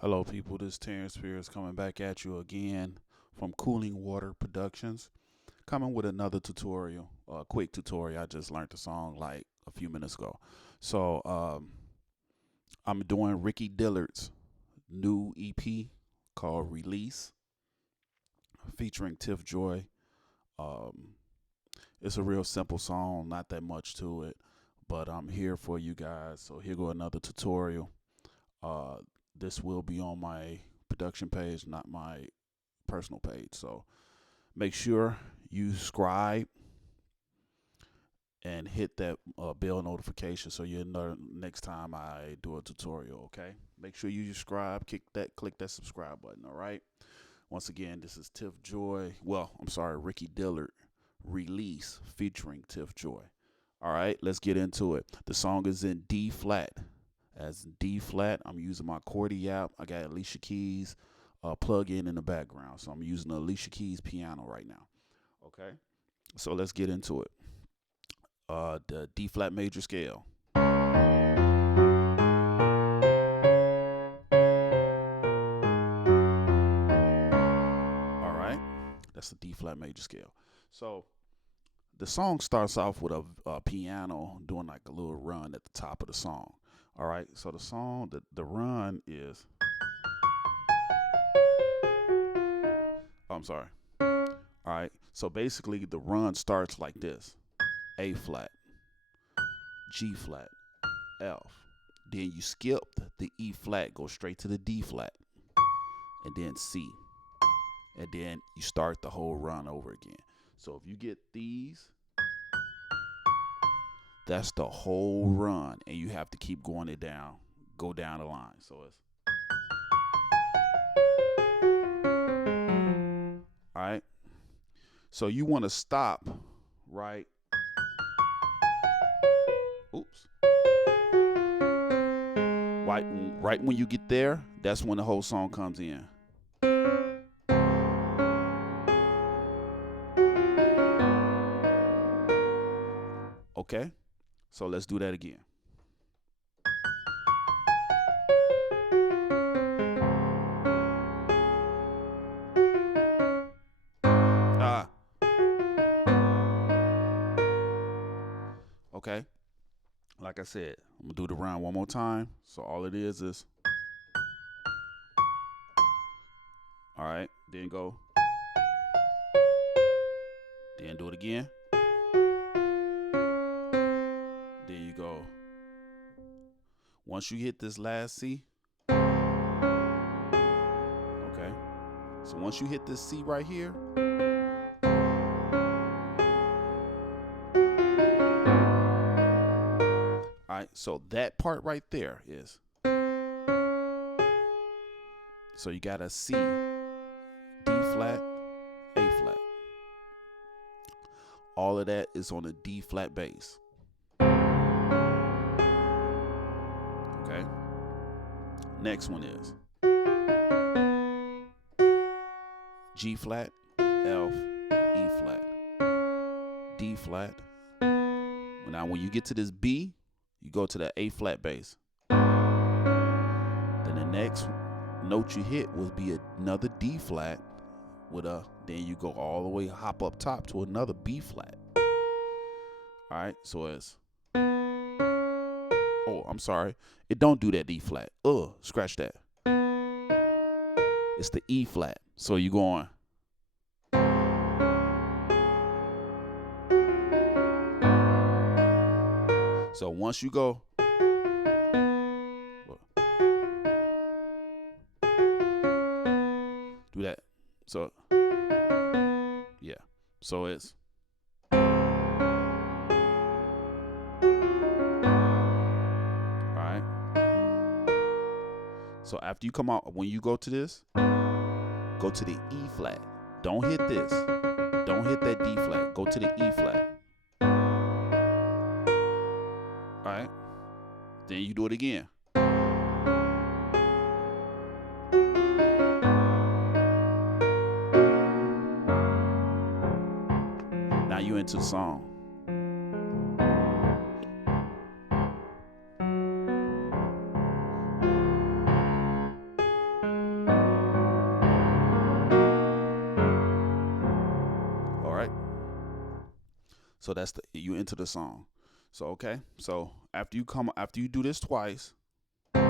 Hello, people. This is Terrence Spears coming back at you again from Cooling Water Productions. Coming with another tutorial, a quick tutorial. I just learned the song like a few minutes ago. So I'm doing Ricky Dillard's new EP called Release, featuring Tiff Joy. Um, it's a real simple song, not that much to it, but I'm here for you guys. So here go another tutorial. Uh, this will be on my production page, not my personal page. So make sure you subscribe and hit that bell notification so you know next time I do a tutorial. Okay, make sure you subscribe, click that subscribe button. All right, once again, this is Tiff Joy, Ricky Dillard, Release, featuring Tiff Joy. All right, let's get into it. The song is in D flat. As D flat, I'm using my Chord app. I got Alicia Keys plug in the background, so I'm using the Alicia Keys piano right now. Okay, so let's get into it. The D flat major scale. All right, that's the D flat major scale. So the song starts off with a piano doing like a little run at the top of the song. All right, so the run is. Oh, I'm sorry. All right, so basically the run starts like this: A flat, G flat, F. Then you skip the E flat, go straight to the D flat, and then C. And then you start the whole run over again. So if you get these, that's the whole run, and you have to keep going it down, go down the line. So it's all right. So you want to stop right. Oops. Right, right when you get there, that's when the whole song comes in. Okay, so let's do that again. Ah, okay. Like I said, I'm gonna do the round one more time. So all it is all right. Then go. Then do it again. Then you go. Once you hit this last C, okay. So once you hit this C right here, all right. So that part right there is. So you got a C, D flat, A flat. All of that is on a D flat bass. Okay. Next one is G flat, F, E flat, D flat. Now when you get to this B, you go to the A flat bass. Then the next note you hit will be another D flat with a, then you go all the way, hop up top to another B flat. All right, so it's, oh, I'm sorry, it don't do that D flat. Scratch that. It's the E flat. So you going. So once you go, do that. So yeah. So it's. All right. So after you come out, when you go to this, go to the E flat. Don't hit this. Don't hit that D flat. Go to the E flat. All right. Then you do it again. Now you into the song. So that's you into the song. So okay. So after you do this twice, do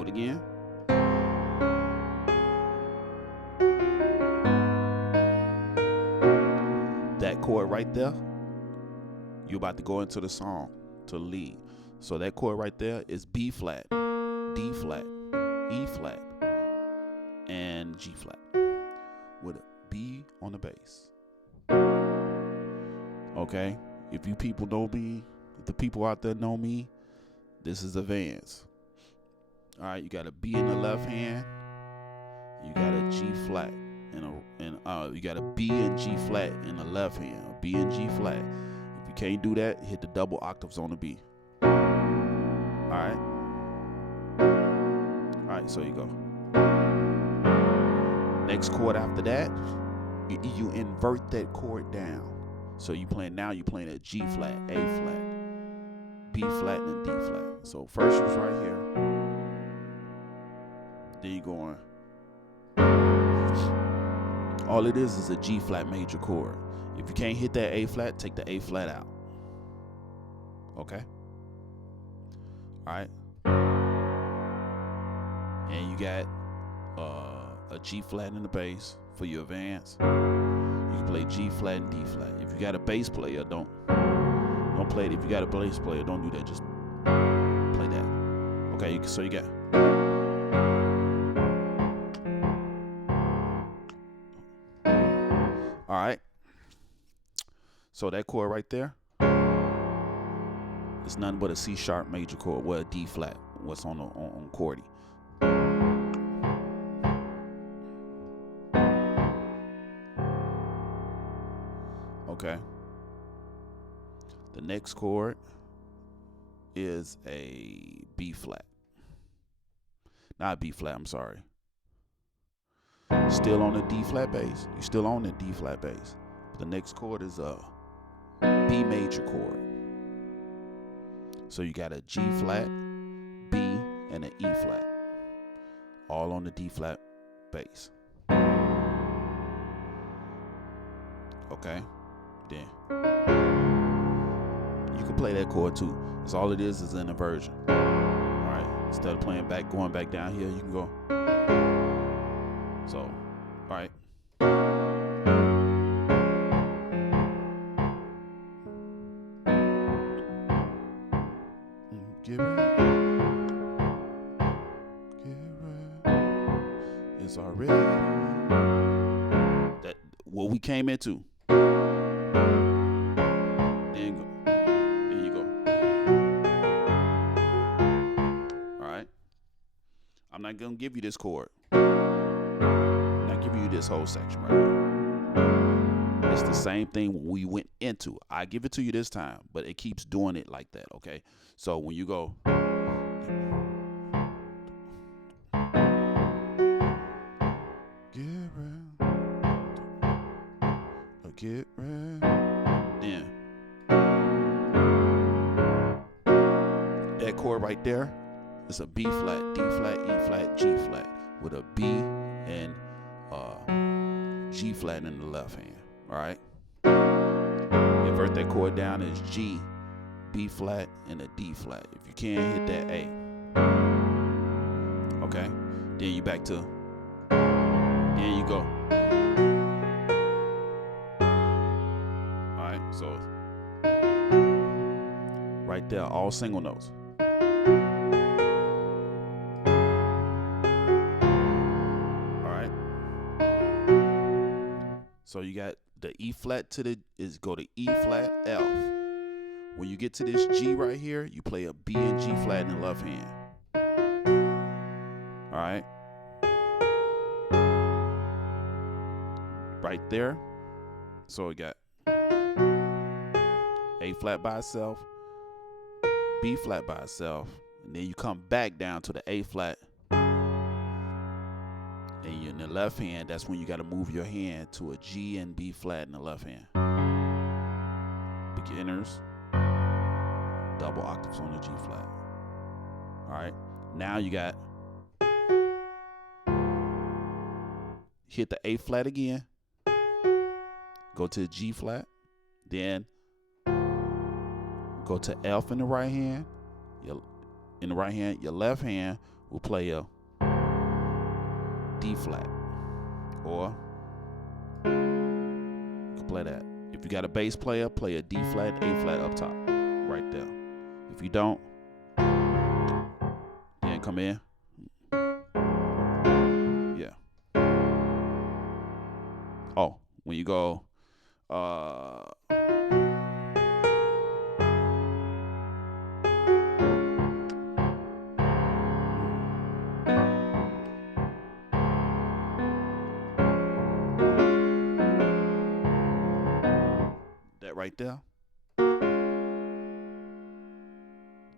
it again. That chord right there, you're about to go into the song to lead. So that chord right there is B flat, D flat, E flat, and G flat with a B on the bass. Okay? If you people know me, if the people out there know me, this is advanced. All right, you got a B in the left hand, you got a G flat, you got a B and G flat in the left hand, a B and G flat. If you can't do that, hit the double octaves on the B. All right, so you go. Next chord after that, you invert that chord down. So you playing a G flat, A flat, B flat, and D flat. So first was right here. Then you going. All it is a G flat major chord. If you can't hit that A flat, take the A flat out. Okay? All right. And you got a G flat in the bass for your advance. You can play G flat and D flat. If you got a bass player, don't play it. If you got a bass player, don't do that. Just play that. Okay, so you got. All right. So that chord right there, it's nothing but a C sharp major chord. Well, a D flat. What's on chordy. Okay. The next chord is a B flat. Not B flat, I'm sorry. Still on the D flat bass. You're still on the D flat bass. The next chord is a B major chord. So you got a G flat, B, and an E flat. All on the D flat bass. Okay. Then you can play that chord too. Because all it is an inversion. Alright. Instead of going back down here, you can go. So, alright. Get right. It's already that what we came into. There you go. All right. I'm not gonna give you this chord. I'm not giving you this whole section right here. It's the same thing we went into. I give it to you this time, but it keeps doing it like that. Okay. So when you go. Get ready. Then that chord right there is a B flat, D flat, E flat, G flat with a B and G flat in the left hand. All right. Invert that chord down as G, B flat, and a D flat. If you can't hit that A. Okay. Then you back to. Then you go. So right there, all single notes. All right. So you got the E flat go to E flat, F. When you get to this G right here, you play a B and G flat in the left hand. All right. Right there. So we got A flat by itself, B flat by itself, and then you come back down to the A flat. And you're in the left hand, that's when you got to move your hand to a G and B flat in the left hand. Beginners, double octaves on the G flat. All right, now you got hit the A flat again, go to the G flat, then go to F in the right hand. Your left hand will play a D flat, or you can play that. If you got a bass player, play a D flat, A flat up top, right there. If you don't, then come in. Yeah. Oh, when you go, that right there.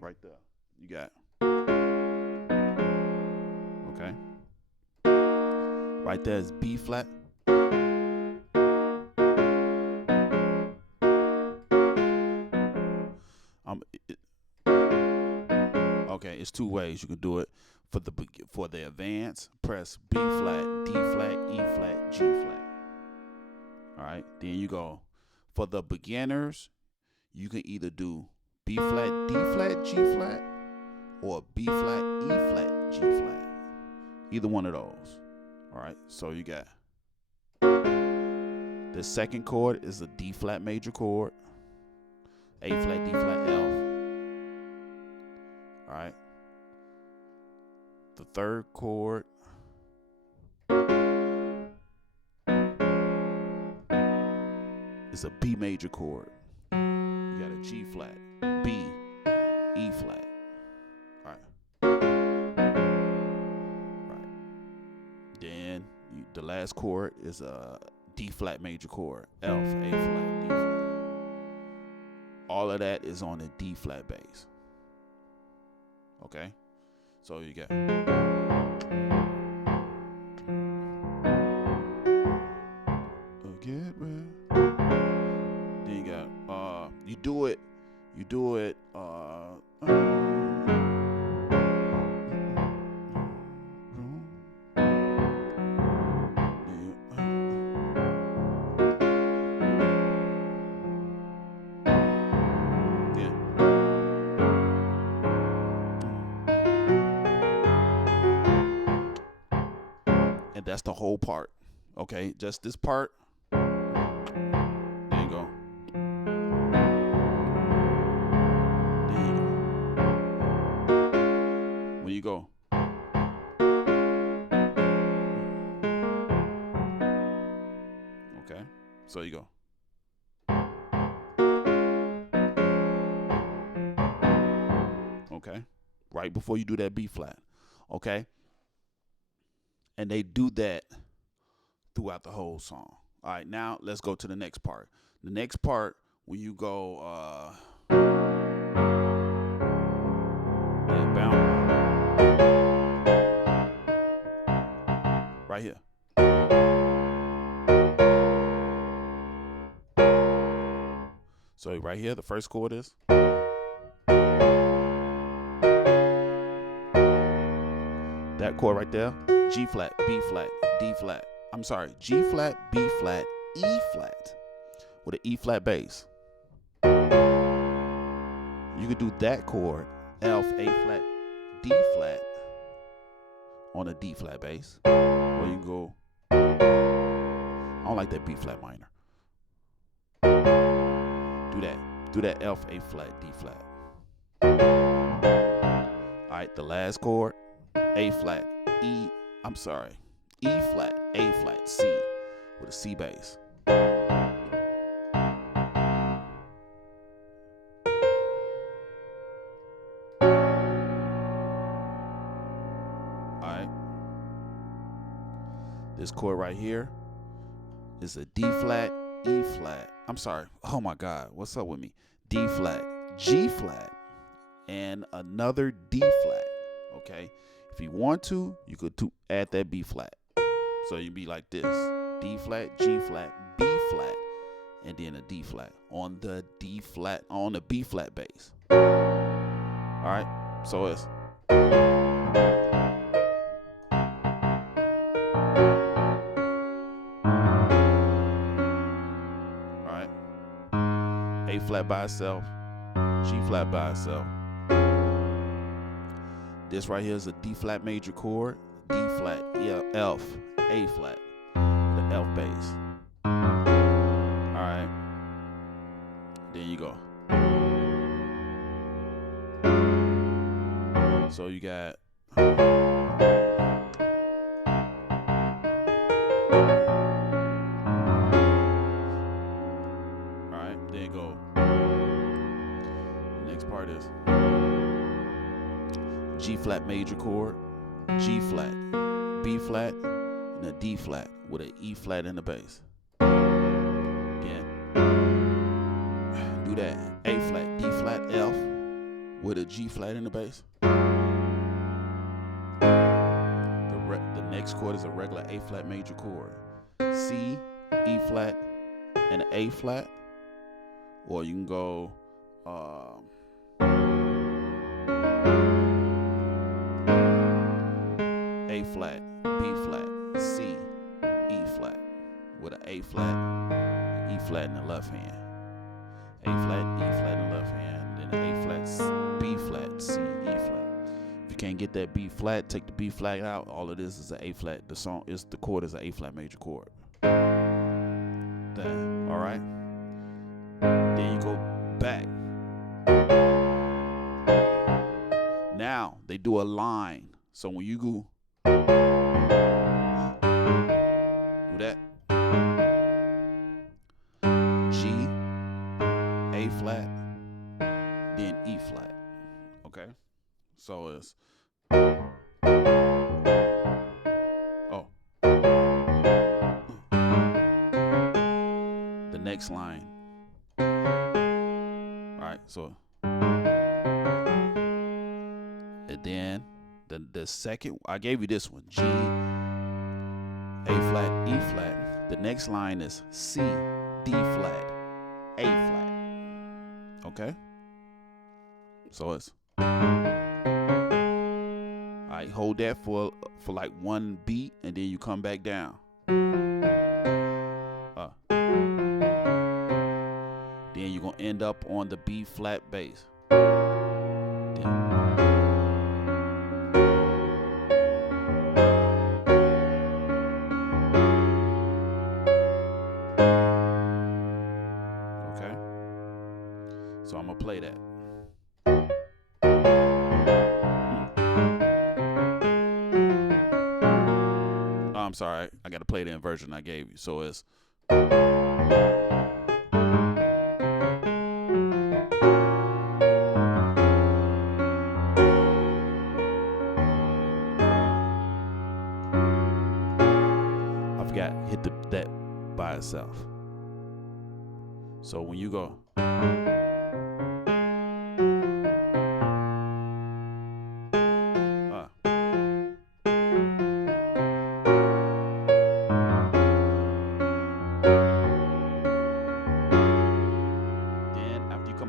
Right there. You got. Okay. Right there is B flat. Okay, it's two ways you can do it. For the advance, press B flat, D flat, E flat, G flat. All right. Then you go. For the beginners, you can either do B flat, D flat, G flat, or B flat, E flat, G flat. Either one of those. All right. So you got the second chord is a D flat major chord, A flat, D flat, F. All right. The third chord is a B major chord. You got a G flat, B, E flat. All right. Right. Then the last chord is a D flat major chord, F, A flat, D flat. All of that is on the D flat bass. Okay? So you got get real. Then you got you do it and that's the whole part. Okay, just this part. There you go. There you go. When you go. Okay, so you go. Okay, right before you do that B flat. Okay, and they do that throughout the whole song. All right, now let's go to the next part. The next part, when you go, right here. So right here, the first chord is. That chord right there, G flat, B flat, D flat. I'm sorry, G flat, B flat, E flat with an E flat bass. You could do that chord, F, A flat, D flat on a D flat bass. Or you can go, I don't like that B flat minor. Do that F, A flat, D flat. All right, the last chord, A flat, E flat, A flat, C with a C bass. Alright. This chord right here is a D flat, E flat. I'm sorry. Oh my God. What's up with me? D flat, G flat, and another D flat. Okay. If you want to, you could add that B flat. So you'd be like this: D flat, G flat, B flat, and then a D flat on the B flat bass. All right. So it's. flat by itself, G flat by itself. This right here is a D flat major chord, D flat, F, A flat, with an F bass. Alright. There you go. So you got alright, there you go. The next part is G flat major chord, G flat, B flat, and a D flat with an E flat in the bass. Again, do that A flat, D flat, F with a G flat in the bass. The next chord is a regular A flat major chord, C, E flat, and an A flat, or you can go A flat, B flat, C, E flat with an A flat, E flat in the left hand. A flat, E flat in the left hand, then A flat, B flat, C, E flat. If you can't get that B flat, take the B flat out. All of this is an A flat. The chord is an A flat major chord. Then, all right. Then you go back. Now they do a line. So when you go do that, G, A flat, then E flat. Okay, so it's the next line. All right, so and then the second, I gave you this one, G, A flat, E flat. The next line is C, D flat, A flat. Okay? So it's alright, hold that for like one beat and then you come back down. Then you're gonna end up on the B flat bass. So I'm gonna play that. Oh, I'm sorry, I gotta play the inversion I gave you. So it's I forgot, hit that by itself. So when you go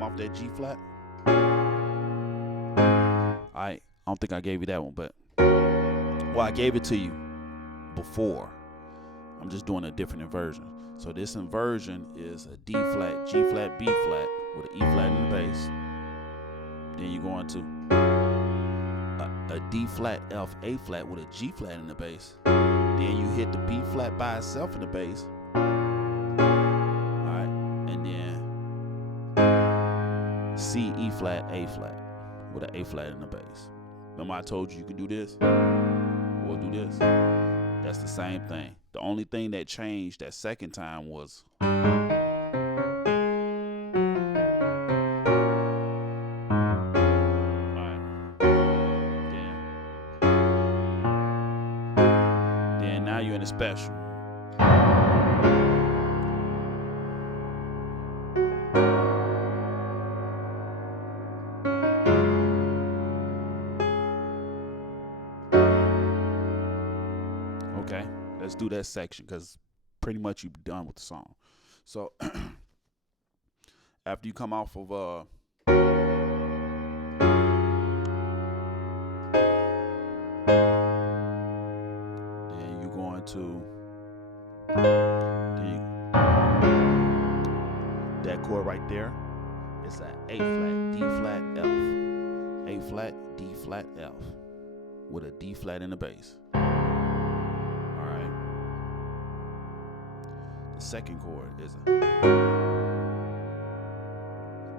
off that G flat. I don't think I gave you that one, but well, I gave it to you before. I'm just doing a different inversion. So this inversion is a D flat, G flat, B flat with an E flat in the bass. Then you go into a D flat, F, A flat with a G flat in the bass. Then you hit the B flat by itself in the bass. C, E flat, A flat with an A flat in the bass. Remember I told you can do this or do this? That's the same thing. The only thing that changed that second time was then now you're in a special. Okay, let's do that section because pretty much you're done with the song. So after you come off of then you're going to that chord right there, It's a A flat, D flat, F. A flat, D flat, F. With a D flat in the bass. Alright. The second chord is a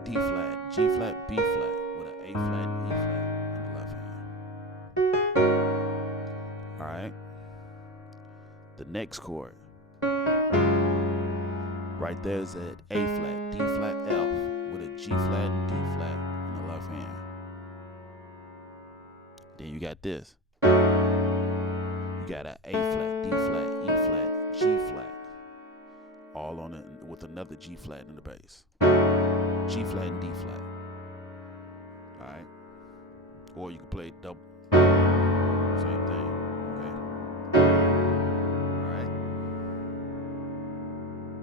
D flat, G flat, B flat. With an A flat, E flat in the left hand. Alright. The next chord. Right there is an A flat, D flat, F. With a G flat and D flat in the left hand. Then you got this. You got an A flat, D flat, E flat, G flat. All on it with another G flat in the bass. G flat and D flat. Alright. Or you can play double. Same thing. Okay. Alright.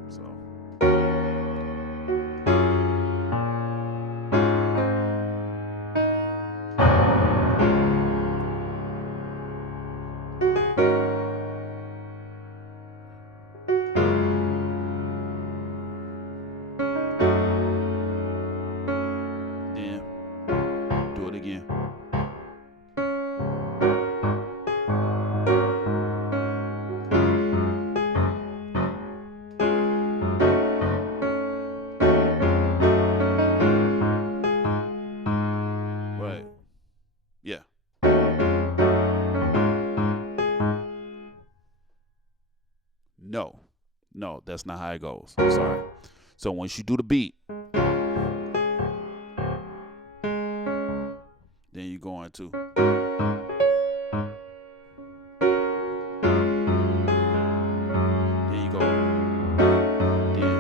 So. Again. Right. Yeah. No, that's not how it goes. I'm sorry. So once you do the beat, then you're going to. Then you go. Then.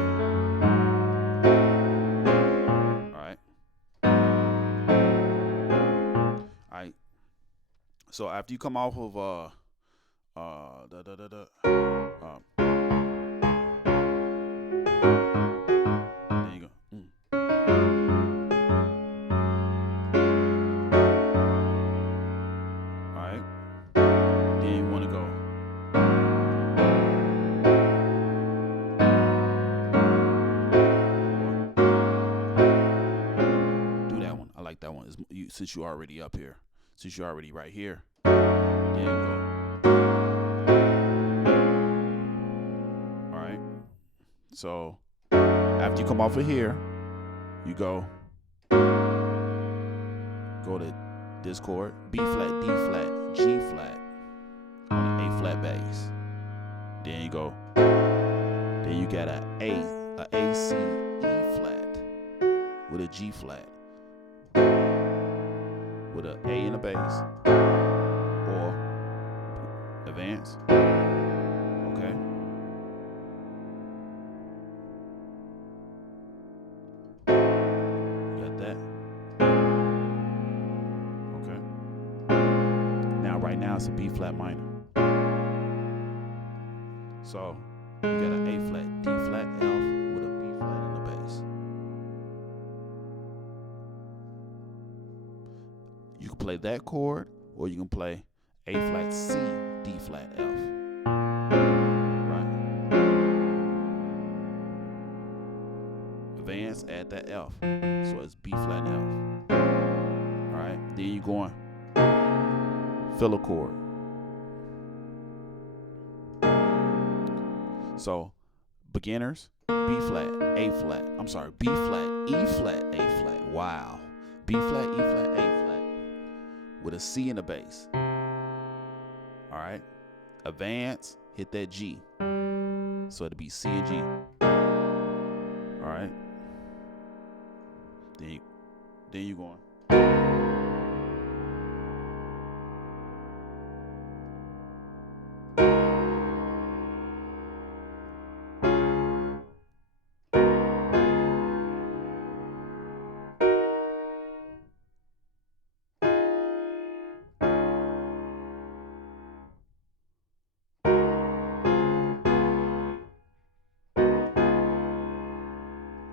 Alright. Alright. So after you come off of there you go. Alright. Then you want to go. Do that one. I like that one. Since you're already up here. Since you're already right here. Then go. Alright. So after you come off of here, you go to this chord, B flat, D flat, G flat on an A flat bass. Then you go. Then you got a A, C, E flat with a G flat with an A in the bass or advance. Okay. You got that. Okay. Now right now it's a B flat minor. So you got an A flat, D flat, F with a B flat in the bass. You can play that chord, or you can play A flat, C, D flat, F. Right. Advance, add that F. So it's B flat and F. Alright. Then you're going fill a chord. So beginners, B flat, A flat. I'm sorry, B flat, E flat, A flat. Wow. B flat, E flat, A flat. With a C in the bass. Alright. Advance, hit that G. So it'll be C and G. Alright. Then you going.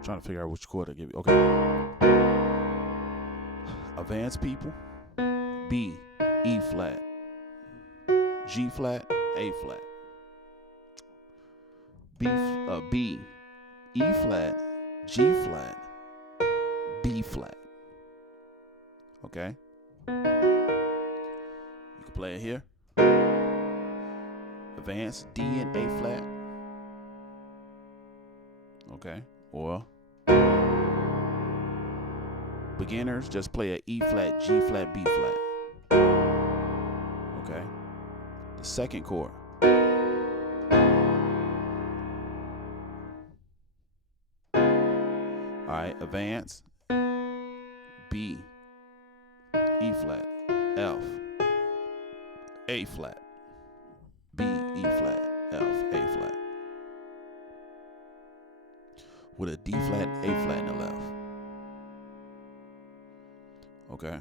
Trying to figure out which chord I give you. Okay. Advanced people. B, E flat, G flat, A flat. B, E flat, G flat, flat. Okay? You can play it here. Advanced D and A flat. Okay? Or beginners, just play a E flat, G flat, B flat. Okay? The second chord. Alright, advance B, E flat, F, A flat, B, E flat, F, A flat. With a D flat, A flat in the left. Okay.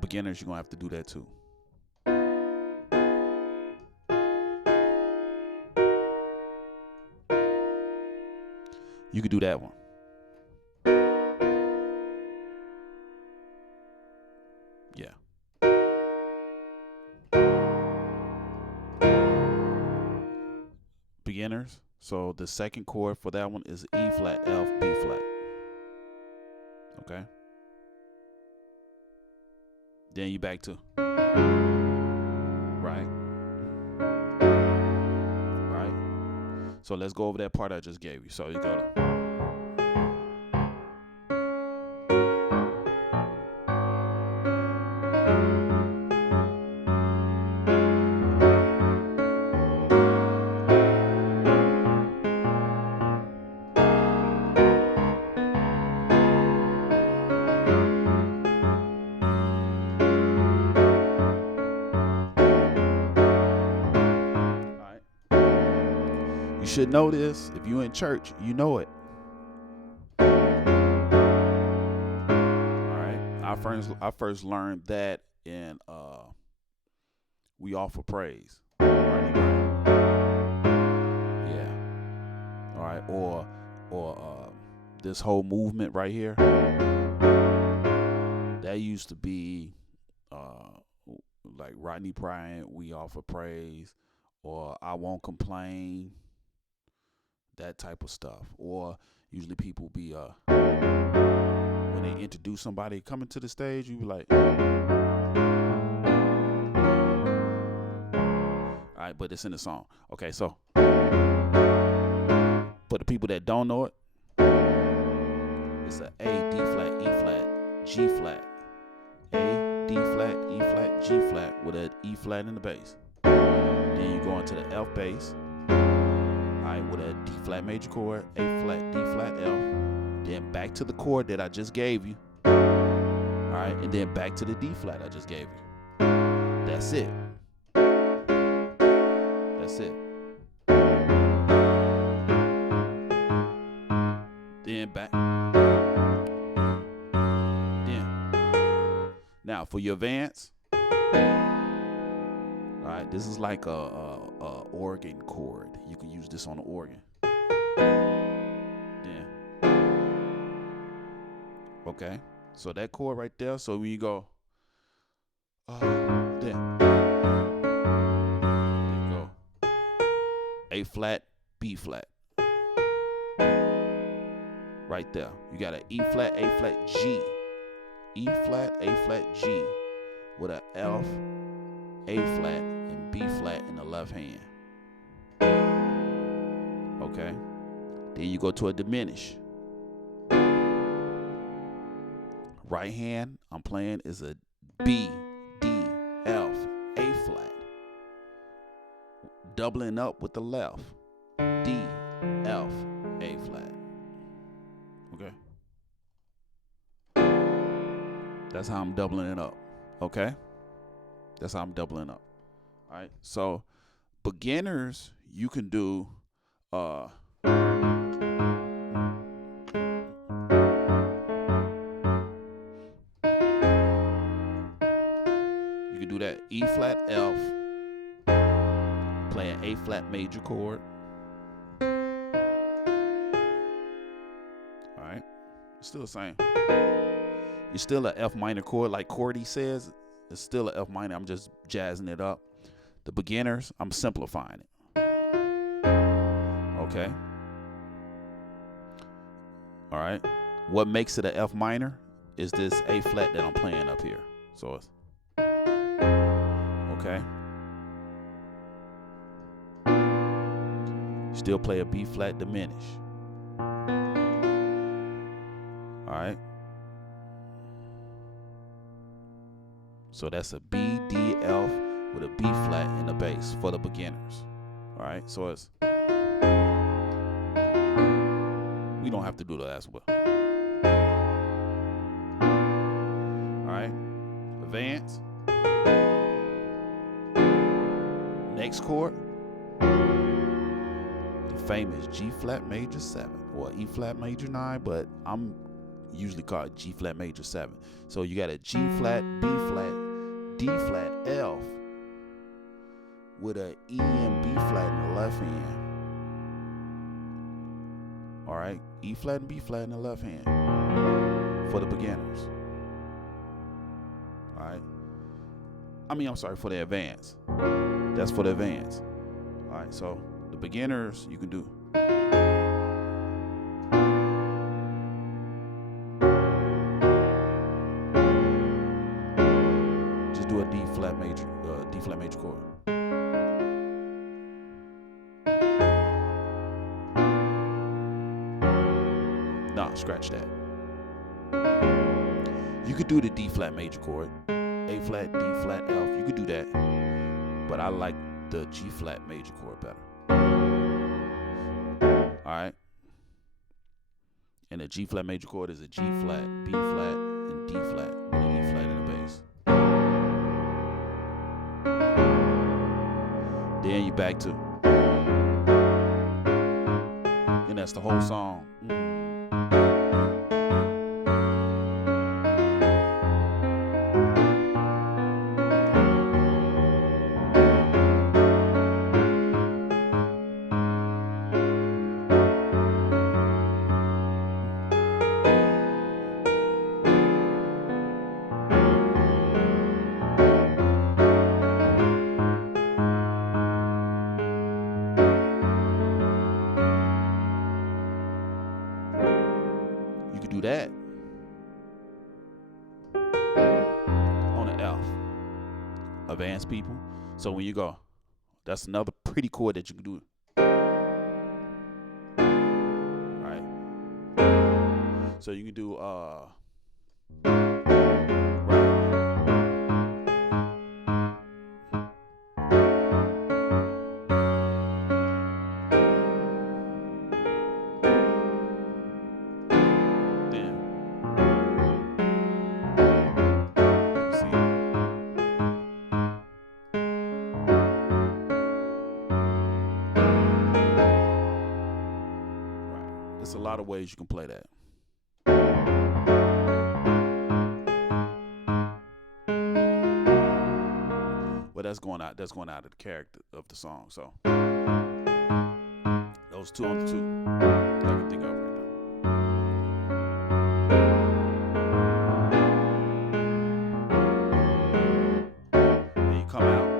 Beginners, you're going to have to do that too. You could do that one. Yeah. Beginners. So the second chord for that one is E flat, F, B flat. Okay. Then you back to right. Right. So let's go over that part I just gave you. So you go to You should know this. If you're in church, you know it. All right. I first learned that in We Offer Praise. Yeah. All right. Or this whole movement right here. That used to be like Rodney Bryant, We Offer Praise, or I Won't Complain. That type of stuff. Or usually people be when they introduce somebody coming to the stage, you be like, all right, but it's in the song. Okay, so for the people that don't know it, it's a A, D flat, E flat, G flat, A, D flat, E flat, G flat with an E flat in the bass. Then you go into the F bass. With a D flat major chord, A flat, D flat, F, then back to the chord that I just gave you. All right, and then back to the D flat I just gave you. That's it. That's it. Then back. Then. Now for your advance. All right, this is like a organ chord. You can use this on the organ. Then, okay. So that chord right there. So when you go, then go A flat, B flat. Right there. You got an E flat, A flat, G. E flat, A flat, G with an F, A flat, and B flat in the left hand. Okay. Then you go to a diminish. Right hand I'm playing is a B, D, F, A flat. Doubling up with the left. D, F, A flat. Okay. That's how I'm doubling it up. Okay. That's how I'm doubling up. All right. So beginners, you can do you can do that E flat F, play an A flat major chord. All right. Still the same. It's still an F minor chord, like Chordy says. It's still an F minor. I'm just jazzing it up. The beginners, I'm simplifying it. Okay. All right. What makes it an F minor is this A flat that I'm playing up here. So it's okay. Still play a B flat diminish. All right. So that's a B, D, F with a B flat in the bass for the beginners. All right. So it's, we don't have to do the last one. All right. Advance. Next chord. The famous G flat major 7 or E flat major 9, but I'm usually called G flat major 7. So you got a G flat, B flat, D flat, F with a E and B flat in the left hand. All right, E flat and B flat in the left hand for the beginners. All right. I'm sorry, for the advance. That's for the advance. All right, so the beginners, you can do. Just do a D flat major chord. Nah, scratch that. You could do the D flat major chord, A flat, D flat, F. You could do that, but I like the G flat major chord better. All right. And the G flat major chord is a G flat, B flat, and D flat with an E flat in the bass. Then you back to, and that's the whole song. You could do that on an F. Advanced people. So when you go, that's another pretty chord that you can do. All right. So you can do there's a lot of ways you can play that. Well, that's going out of the character of the song. So those two on the two I can think of right now. And you come out.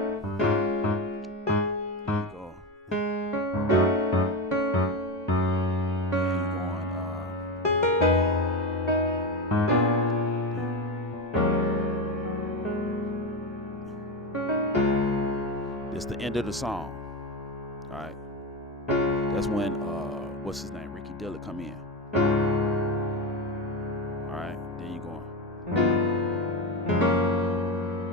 It's the end of the song. All right. That's when what's his name? Ricky Dillard come in. All right. Then you go on.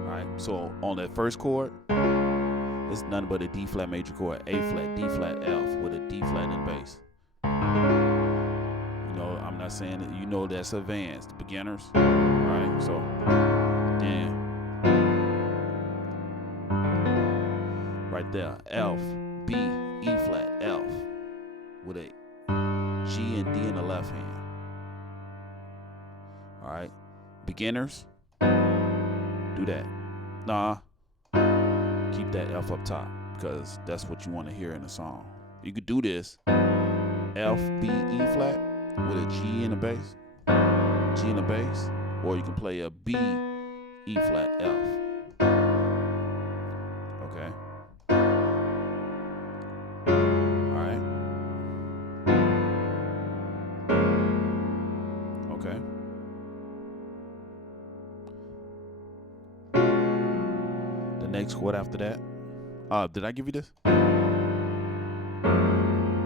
All right. So on that first chord, it's nothing but a D flat major chord, A flat, D flat, F with a D flat in bass. You know, I'm not saying that, you know, that's advanced, the beginners. All right. So then. Right there, F, B, E flat, F, with a G and D in the left hand. All right, beginners, do that. Nah, keep that F up top because that's what you want to hear in the song. You could do this, F, B, E flat with a G in the bass, or you can play a B, E flat, F. Okay. next chord after that. Did I give you this?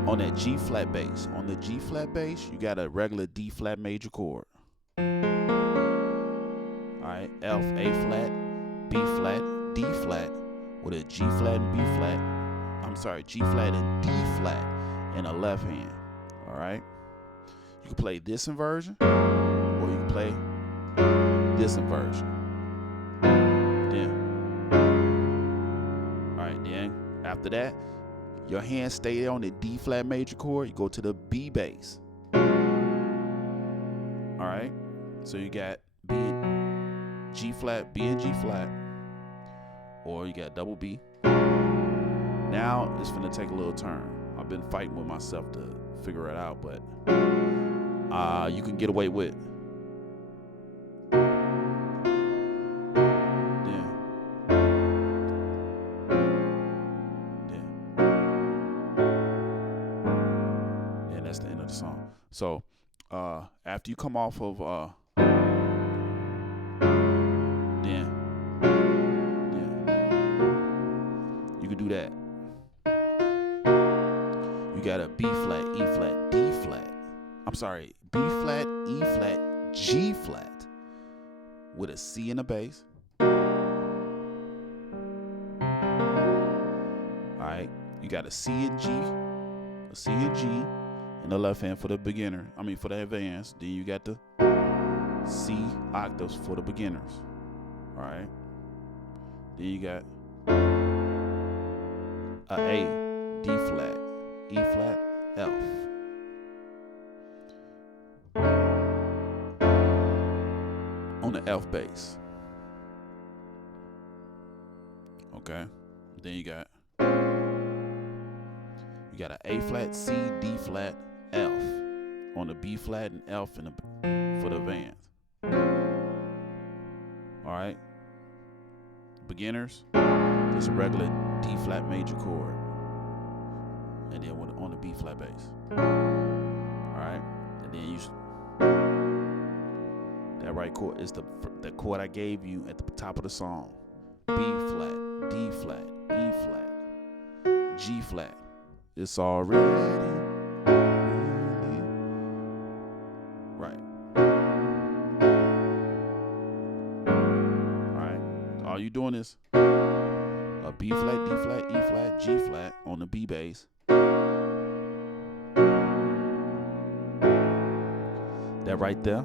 On that G flat bass. On the G flat bass, you got a regular D flat major chord. Alright, F, A flat, B flat, D flat, with a G flat and B flat. I'm sorry, G flat and D flat in the left hand. Alright? You can play this inversion, or you can play this inversion. Then, alright, then after that, your hand stay there on the D flat major chord, you go to the B bass. Alright? So you got B, G flat, B and G flat, or you got double B. Now it's finna take a little turn. I've been fighting with myself to figure it out, but you can get away with. Yeah, that's the end of the song. So after you come off of you can do that. You got a B flat, E flat, D flat. I'm sorry, B flat, E flat, G flat with a C in the bass. Alright, you got a C and G in the left hand for the beginner. For the advanced. Then you got the C octaves for the beginners. Alright. Then you got A, D flat, E flat, F. On the F bass. Okay. Then you got an A flat, C, D flat, F on the B flat and F for the advanced. All right. Beginners, just a regular D flat major chord, and then on the B flat bass. All right, and then that right chord is the chord I gave you at the top of the song: B flat, D flat, E flat, G flat. It's already really right. All right, all you doing is a B flat, D flat, E flat, G flat on the B bass. That right there.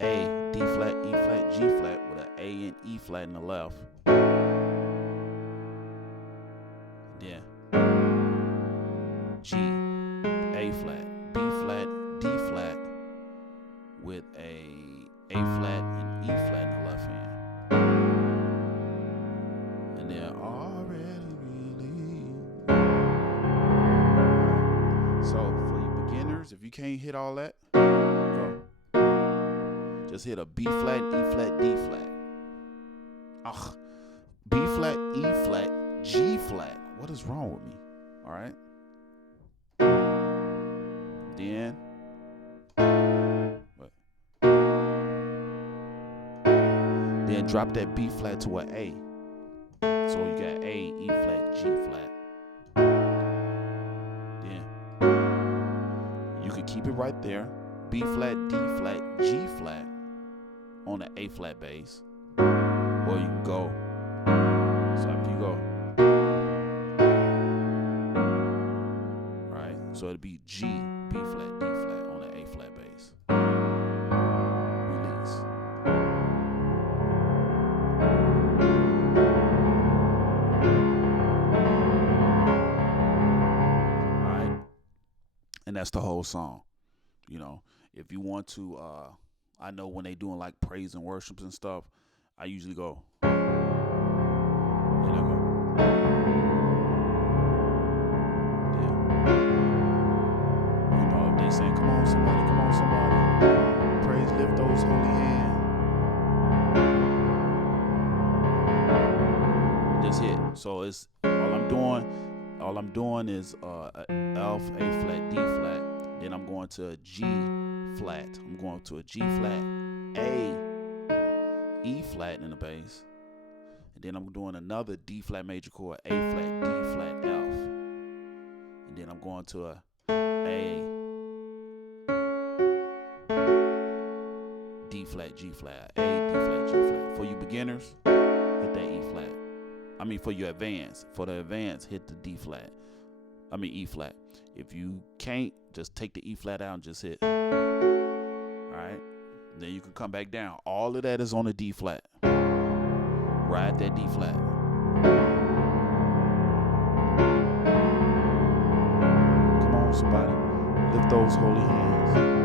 A, D flat, E flat, G flat with an A and E flat in the left. Then G, A flat, B flat, D flat with a flat and E flat in the left hand. And then already really. So for you beginners, if you can't hit all that, go. Just hit a B flat, E flat, D flat. B flat, E flat, G flat. What is wrong with me? All right. Then drop that B flat to an A. So you got A, E flat, G flat. Then you could keep it right there. B flat, D flat, G flat on the A flat bass. Or you can go. So after you go. Alright, so it'd be G, B flat, D flat on the A flat bass. Release. Alright. And that's the whole song. You know, if you want to, I know when they doing like praise and worships and stuff, I usually go. And I go. Yeah. You know, if they saying, come on somebody, praise, lift those holy hands. Just hit. So it's all I'm doing is F, A flat, D flat. Then I'm going to a G flat. I'm going to a G flat, A, E flat in the bass. and then I'm doing another D flat major chord, A flat, D flat, F, and then I'm going to a D flat, G flat, A, D flat, G flat. For you beginners, hit that E flat. I mean, for your advanced, hit the D flat. I mean E flat. If you can't, just take the E flat out and just hit. Alright? Then you can come back down. All of that is on the D flat. Ride that D flat. Come on, somebody. Lift those holy hands.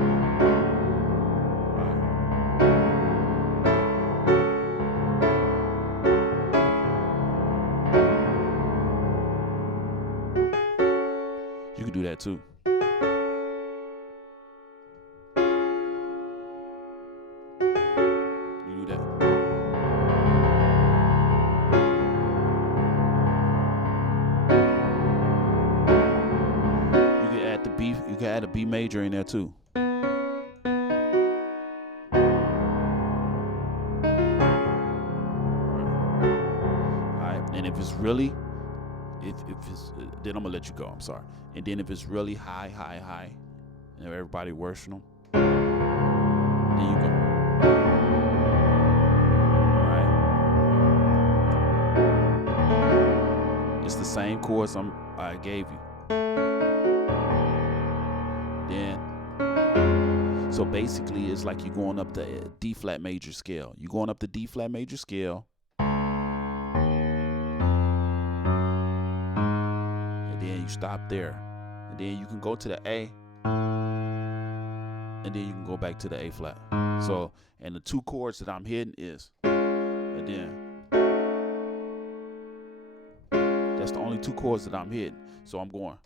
You can do that too. You do that. You can add the B. You can add a B major in there too. Alright, and if it's really, if it's, then I'm gonna let you go. I'm sorry. And then if it's really high, and everybody worshiping them, then you go. Alright. It's the same chords I gave you. Then, so basically, it's like you're going up the D flat major scale. You're going up the D flat major scale. You stop there, and then you can go to the A, and then you can go back to the A flat. So, and the two chords that I'm hitting is, and then that's the only two chords that I'm hitting. So I'm going.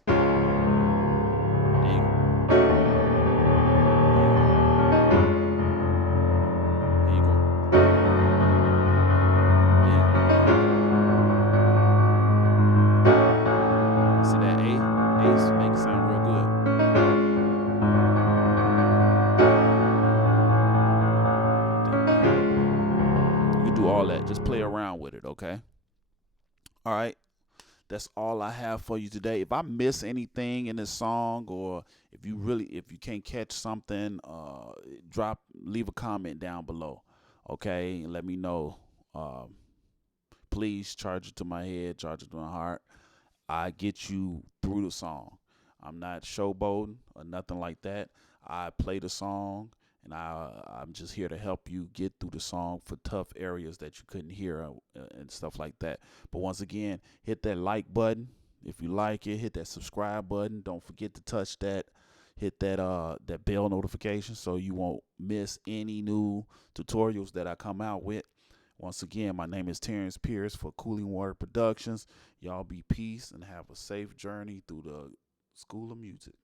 All that, just play around with it, okay? All right, that's all I have for you today. If I miss anything in this song, or if you can't catch something, leave a comment down below, okay? And let me know. Please charge it to my head, charge it to my heart. I get you through the song. I'm not showboating or nothing like that. I play the song, and I'm just here to help you get through the song for tough areas that you couldn't hear and stuff like that. But once again, hit that like button if you like it. Hit that subscribe button. Don't forget to touch that. Hit that that bell notification so you won't miss any new tutorials that I come out with. Once again, my name is Terrence Pierce for Cooling Water Productions. Y'all be peace and have a safe journey through the School of Music.